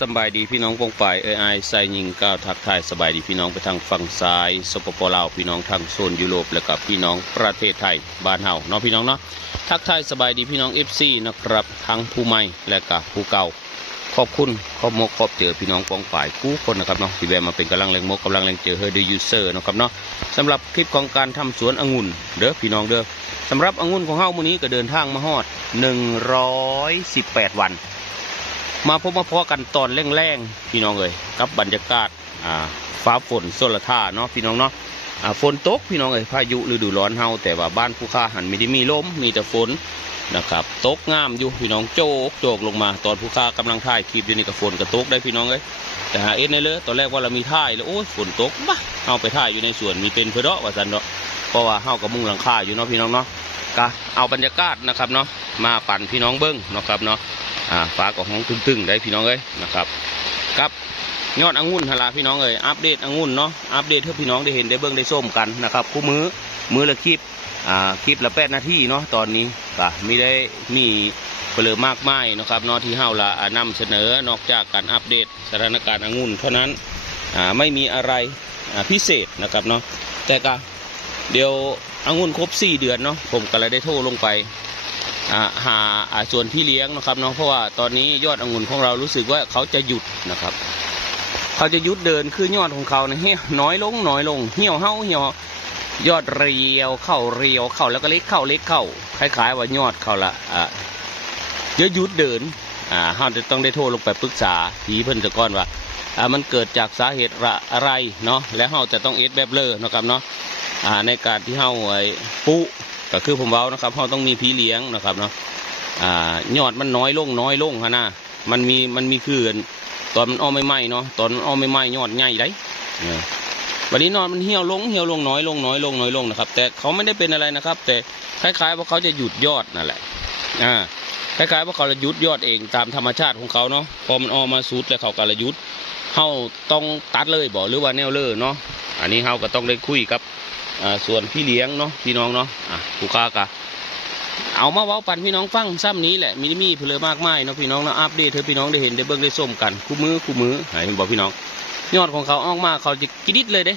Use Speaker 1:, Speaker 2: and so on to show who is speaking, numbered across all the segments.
Speaker 1: สบายดีพี่น้องปองป่ายเอไอายใส่ยิงก้าวทักทายสบายดีพี่น้องไปทางฝั่งซ้ายสปปลาวพี่น้องทางโซนยุโรปแล้วก็พี่น้องประเทศไทยบ้านเฮาเนาะพี่น้องเนาะทักทายสบายดีพี่น้อง FC นะครับทั้งผู้ใหม่และก็ผู้เก่าขอบคุณขอบมกขอบเจอพี่น้องปองป่ายกู้คนนะครับเนาะที่แวะมาเป็นกำลังแรงมกกำลังแรงเจอเฮอร์ดยูเซอร์นะครับเนาะสำหรับคลิปของการทำสวนองุ่นเด้อพี่น้องเด้อสำหรับองุ่นของเฮามื้อนี้ก็เดินทางมาฮอด 118 วัน มาพบมาพอกันตอนแรงๆพี่น้องเอ้ยกับบรรยากาศอ่าฟ้าฝนโซลท่าเนาะพี่น้องเนาะอ่าฝนตกพี่น้องเอ้ยพายุฤดูร้อนเฮาแต่ว่าบ้านผู้ค้าหันไม่ได้มีลมมีแต่ฝนนะครับตกงามอยู่พี่น้องโจกโจกลงมา ตอนผู้ค้ากำลังถ่ายคลิปอยู่นี่กับฝนก็ตกได้พี่น้องเอ้ยแต่หาเอ็ดในเลยตอนแรกว่าเรามีถ่ายแล้วโอ้ยฝนตกบ้าเอาไปถ่ายอยู่ในสวนมีเป็นเพอเดาะว่าสันเนาะเพราะว่าเฮากับมุงหลังคาอยู่เนาะพี่น้องเนาะก็เอาบรรยากาศนะครับเนาะมาปั่นพี่น้องเบิ้งเนาะครับเนาะ อ่าฟ้าก็ห้องตึงๆได้พี่น้องเอ้ยนะครับกับยอดองุ่นฮาลาพี่น้องเอ้ยอัปเดตองุ่นเนาะอัปเดตให้พี่น้องได้เห็นได้เบิ่งได้ส้มกันนะครับคู่มือมือละคลิปอ่าคลิปละแปดนาทีเนาะตอนนี้ก็ไม่ได้มีเปลือมากมายนะครับเนาะที่เฮาละอ่าเสนอนอกจากการอัปเดตสถานการณ์องุ่นเท่านั้นอ่าไม่มีอะไรอ่าพิเศษนะครับเนาะแต่ก็เดี๋ยวองุ่นครบ 4 เดือนเนาะผมก็เลยได้โทรลงไป หาส่วนพี่เลี้ยงนะครับเนาะเพราะว่าตอนนี้ยอดองุ่นของเรารู้สึกว่าเขาจะหยุดนะครับ เขาจะหยุดเดินคือยอดของเขาเนี่ยน้อยลงน้อยลงเหี่ยวเห่าเหี่ยวยอดเรียวเข้าเรียวเข้าแล้วก็เล็กเข้าเล็กเข้าคล้ายๆว่ายอดเขาละอ่าเยอะหยุดเดินอ่าเราจะต้องได้โทรลงไปปรึกษาผีเพิ่นตะก้อนว่าอ่ามันเกิดจากสาเหตุอะไรเนาะและเราจะต้องเอ็ดแบบเลอนะครับเนาะอ่าในการที่เราไอ้ปุ ก็คือผมเว้านะครับเราต้องมีพี่เลี้ยงนะครับเนาะอ่ายอดมันน้อยลงน้อยลงฮะนะมันมีมันมีคือนตอนมันอ้อมไม่ไหมเนาะตอนมันอ้อมไม่ไหมยอดใหญ่ได้เนี่ยวันนี้นอนมันเหี่ยวลงเหี่ยวลงน้อยลงน้อยลงน้อยลงนะครับ แต่เขาไม่ได้เป็นอะไรนะครับ แต่คล้ายๆว่าเขาจะหยุดยอดนั่นแหละอ่าคล้ายๆว่าเขาจะหยุดยอดเองตามธรรมชาติของเขาเนาะพอมันออกมาสุดแล้วเขาก็ระยุดเขาต้องตัดเลยบอกหรือว่าแนวเลยเนาะ อันนี้เขาก็ต้องได้คุยกับส่วนพี่เลี้ยงเนาะพี่น้องเนาะอะผู้ค้ากะเอามาเว้าปันพี่น้องฟังซ้ำนี้แหละมีมีเพลือมากมายเนาะพี่น้องเนาะอัปเดตให้พี่น้องได้เห็นได้เบิ่งได้ส้มกันคู่มือคู่มือให้เห็นบอกพี่น้อง ยอดของเขาออกมาเขาจะกิดิดเลยเด้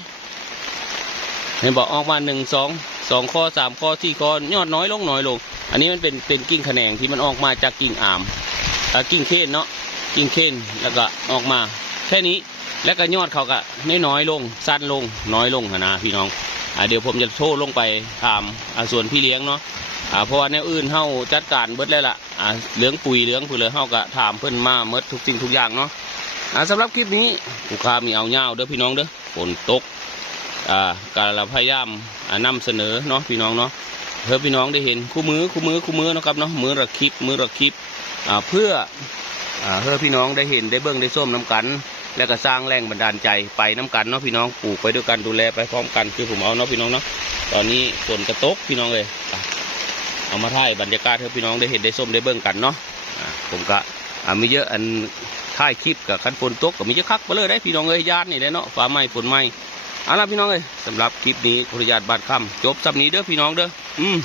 Speaker 1: เห็นบอกออกมาหนึ่งสองสองข้อสามข้อที่ข้อยอดน้อยลงน้อยลง อันนี้มันเป็นเป็นกิ่งแขนงที่มันออกมาจากกิ่งอามกิ่งเคนเนาะกิ่งเคนแล้วก็ออกมา ค่นี้แล้วก็ยอดเขาก็น้อยน้อยๆลงสั้นลงน้อยลงนะพี่น้องอ่าเดี๋ยวผมจะโทรลงไปถามอ่าส่วนพี่เลี้ยงเนาะอ่าเพราะว่าแนวอื่นเฮาจัดการเบิดแล้วล่ะอ่าเหลืองปุ๋ยเหลืองผู้เลยเฮาก็ถามเพิ่นมาเมดทุกสิ่งทุกอย่างเนาะอ่าสำหรับคลิปนี้ลูกค้ามีเอาเงาเด้อพี่น้องเด้อฝนตกอ่าการพยายามอ่านำเสนอเนาะพี่น้องเนาะเพื่อพี่น้องได้เห็นคู่มือคู่มือคู่มือนะครับเนาะมือละคลิปมือละคลิปอ่าเพื่อ เพื่อพี่น้องได้เห็นได้เบิ่งได้ส้มน้ำกัน แล้วก็สร้างแรงบันดาลใจไปน้กันเนาะพี่น้องปลูกไปด้วยกันดูแลไปพร้อมกันคือผมเอาเนาะพี่น้องเนาะตอนนี้ฝนกระตกพี่น้องเลยเอามาถ่ายบรรยากาศให้พี่น้องได้เห็นได้ส้มได้เบิ่งกันเนาะผมก็อ่ามีเยอะอันถ่ายคลิปกับคันฝนตกก็มีเยอะคักไปเลยได้พี่น้องเอ้ยญาตินี่แหละเนาะฟ้าไหม้ฝนไหม้เอาล่ะพี่น้องเอ้ยสำหรับคลิปนี้ขออนุญาตบาดคำจบสำนี้เด้อพี่น้องเด้ออืม